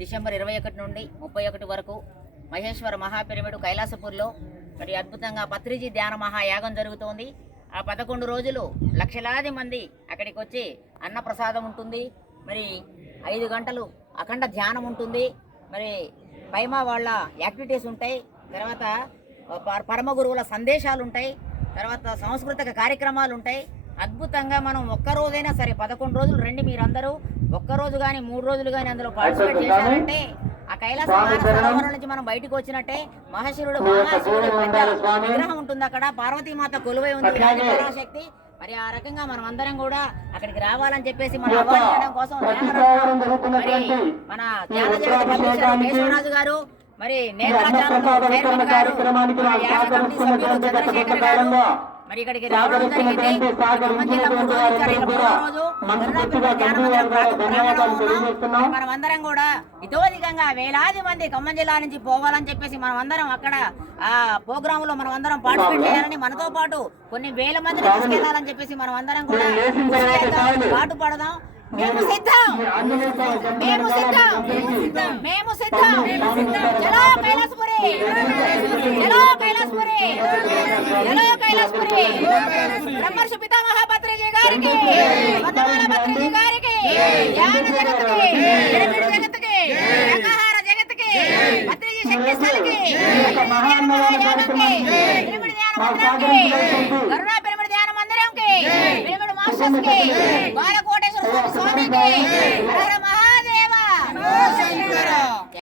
December 21 నుండి 31 వరకు మహేశ్వర మహాపిరమిడ్ కైలాసపూర్లో మరి అద్భుతంగా పత్రిజీ ధ్యాన మహాయాగం జరుగుతోంది. ఆ 11 రోజులు లక్షలాది మంది అక్కడికి వచ్చి అన్నప్రసాదం ఉంటుంది. మరి 5 గంటలు అఖండ ధ్యానం ఉంటుంది. మరి పైమా వాళ్ళ యాక్టివిటీస్ ఉంటాయి. తర్వాత పరమ గురువుల సందేశాలు ఉంటాయి. తర్వాత సాంస్కృతిక కార్యక్రమాలు ఉంటాయి. అద్భుతంగా మనం ఒక్కరోజైనా సరే 11 రోజులు రండి మీరందరూ. ఒక్కరోజు కానీ 3 రోజులు కానీ అందులో పార్టిసిపేట్ చేశారంటే ఆ కైలాస సరోవరం నుంచి మనం బయటకు వచ్చినట్టే. మహాశివుడు విగ్రహం ఉంటుంది అక్కడ, పార్వతీమాత కొలువై ఉంది, పరాశక్తి. మరి ఆ రకంగా మనం అందరం కూడా అక్కడికి రావాలని చెప్పేసి మనం ఆహ్వానించడం కోసం మన ధ్యాన జగత పబ్లిషర్ కేశవరాజు గారు, మరి నేత్ర ఛానల్ చైర్మన్ గారు, యాగ కమిటీ సభ్యులు చంద్రశేఖర్ గారు మరి ఇక్కడికి రావడం జరిగింది. ఖమ్మం జిల్లా 3 రోజులు ఇచ్చారు. ఇలా 3వ రోజు మనం అందరం కూడా ఇతోధికంగా వేలాది మంది ఖమ్మం జిల్లా నుంచి పోవాలని చెప్పేసి మనం అందరం అక్కడ ఆ ప్రోగ్రామ్ లో మనం అందరం పార్టిసిపేట్ చేయాలని, మనతో పాటు కొన్ని వేల మందిని తీసుకెళ్లాలని చెప్పేసి మనం అందరం కూడా పాటు పడదాం. మేము సిద్ధం, మేము సిద్ధం, మేము సిద్ధం. చలో కైలాసపురి, చలో కైలాసపురి, చలో కైలాసపురి. బ్రహ్మర్షి పితామహ పత్రిజీ గారికి, వర్ధమాన పత్రిజీ గారికి, ధ్యాన జగత్తుకి, పిరమిడ్ జగత్తుకి, శాకాహార జగత్తుకి, పత్రిజీ శక్తి స్థలికి, పిరమిడ్ ధ్యాన మందిరంకి, కరుణా పిరమిడ్ ధ్యాన మందిరంకి, పిరమిడ్ మాస్టర్స్ కి, బాలకోటేశ్వర స్వామికి, హర హర మహాదేవ.